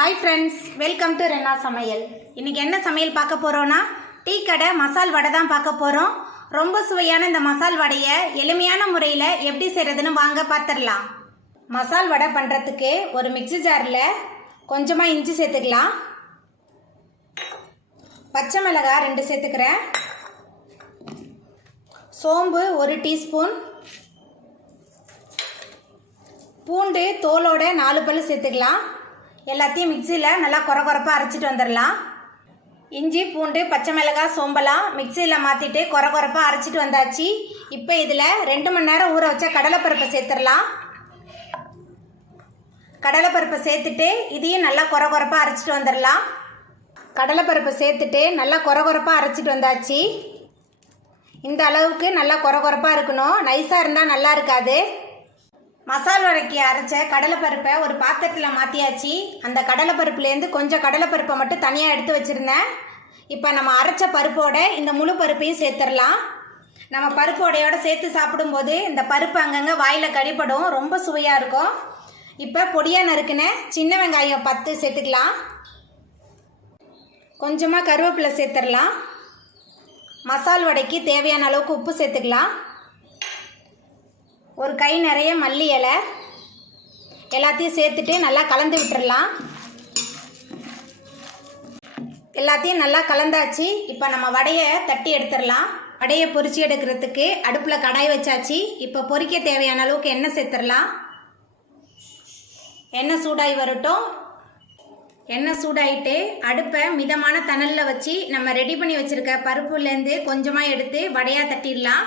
Hi friends welcome to रेन्ना समयल इनके என்ன சமையல் பார்க்க போறோம்னா டீ கடை மசால் வடை தான் பார்க்க போறோம்। ரொம்ப சுவையான இந்த மசால் வடையை எளிமையான முறையில் எப்படி செய்யறதுன்னு வாங்க பார்த்துடலாம்। மசால் வடை பண்றதுக்கு ஒரு மிக்ஸி ஜார்ல கொஞ்சமா இஞ்சி சேர்த்துக்கலாம், பச்சை மிளகாய் 2 சேர்த்துக்கிறேன், சோம்பு 1 டீஸ்பூன், பூண்டு தோலோட 4 பல்லு சேர்த்துக்கலாம்। எல்லாத்தையும் மிக்சியில் நல்லா கொரகொரப்பாக அரைச்சிட்டு வந்துடலாம்। இஞ்சி பூண்டு பச்சை மிளகாய் சோம்பெல்லாம் மிக்சியில் மாற்றிட்டு கொரகொரப்பாக அரைச்சிட்டு வந்தாச்சு। இப்போ இதில் 2 மணி நேரம் ஊற வச்ச கடலைப்பருப்பை சேர்த்துடலாம்। கடலைப்பருப்பை சேர்த்துட்டு இதையும் நல்லா கொரகொரப்பாக அரைச்சிட்டு வந்துடலாம்। கடலைப்பருப்பை சேர்த்துட்டு நல்லா கொரகொரப்பாக அரைச்சிட்டு வந்தாச்சு। இந்த அளவுக்கு நல்லா கொரகொரப்பாக இருக்கணும், நைஸாக இருந்தால் நல்லா இருக்காது। மசால் வடைக்கு அரைச்ச கடலைப்பருப்பை ஒரு பாத்திரத்தில் மாற்றியாச்சு। அந்த கடலைப்பருப்புலேருந்து கொஞ்சம் கடலைப்பருப்பை மட்டும் தனியாக எடுத்து வச்சுருந்தேன்। இப்போ நம்ம அரைச்ச பருப்போட இந்த முழு பருப்பையும் சேர்த்துடலாம்। நம்ம பருப்போடையோடு சேர்த்து சாப்பிடும்போது இந்த பருப்பு அங்கங்கே வாயில் கடிப்படும், ரொம்ப சுவையாக இருக்கும்। இப்போ பொடியாக நறுக்கின சின்ன வெங்காயம் 10 சேர்த்துக்கலாம், கொஞ்சமாக கருவேப்பிலை சேர்த்துடலாம், மசால் வடைக்கு தேவையான அளவுக்கு உப்பு சேர்த்துக்கலாம், ஒரு கை நிறைய மல்லி இலை எல்லாத்தையும் சேர்த்துட்டு நல்லா கலந்து விட்டுறலாம்। எல்லாத்தையும் நல்லா கலந்தாச்சு। இப்போ நம்ம வடையை தட்டி எடுத்துடலாம்। வடையை பொரிச்சு எடுக்கிறதுக்கு அடுப்பில் கடாய் வச்சாச்சு। இப்போ பொரிக்க தேவையான அளவுக்கு எண்ணெய் சேர்த்துடலாம்। எண்ணெய் சூடாகி வரட்டும்। எண்ணெய் சூடாகிட்டு அடுப்பை மிதமான தணலில் வச்சு நம்ம ரெடி பண்ணி வச்சுருக்க பருப்புலேருந்து கொஞ்சமாக எடுத்து வடையாக தட்டிடலாம்।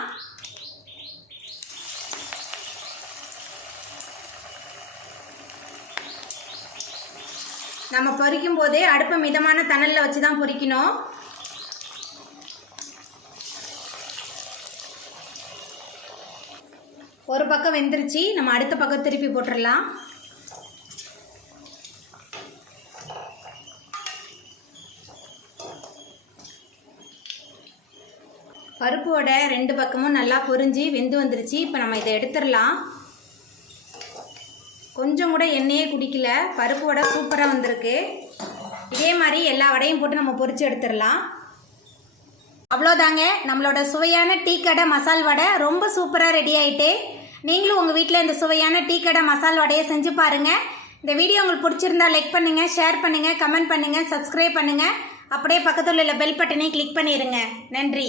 நம்ம பொரிக்கும் போதே அடுப்பை மிதமான தணலில் வச்சு தான் பொரிக்கணும்। ஒரு பக்கம் வெந்துருச்சு, நம்ம அடுத்த பக்கம் திருப்பி போட்டுடலாம்। பருப்போட 2 பக்கமும் நல்லா பொரிஞ்சு வெந்து வந்துருச்சு। இப்போ நம்ம இதை எடுத்துடலாம்। கொஞ்சம் கூட எண்ணெயே குடிக்கல, பருப்பு வடை சூப்பராக வந்திருக்கு। இதே மாதிரி எல்லா வடையும் போட்டு நம்ம பொரிச்சு எடுத்துடலாம்। அவ்வளோதாங்க, நம்மளோட சுவையான டீ கடை மசால் வடை ரொம்ப சூப்பராக ரெடி ஆகிட்டு। நீங்களும் உங்கள் வீட்டில் இந்த சுவையான டீ கடை மசால் வடையை செஞ்சு பாருங்கள்। இந்த வீடியோ உங்களுக்கு பிடிச்சிருந்தா லைக் பண்ணுங்கள், ஷேர் பண்ணுங்கள், கமெண்ட் பண்ணுங்கள், சப்ஸ்கிரைப் பண்ணுங்கள், அப்படியே பக்கத்தில் உள்ள பெல் பட்டனை கிளிக் பண்ணிடுங்க। நன்றி।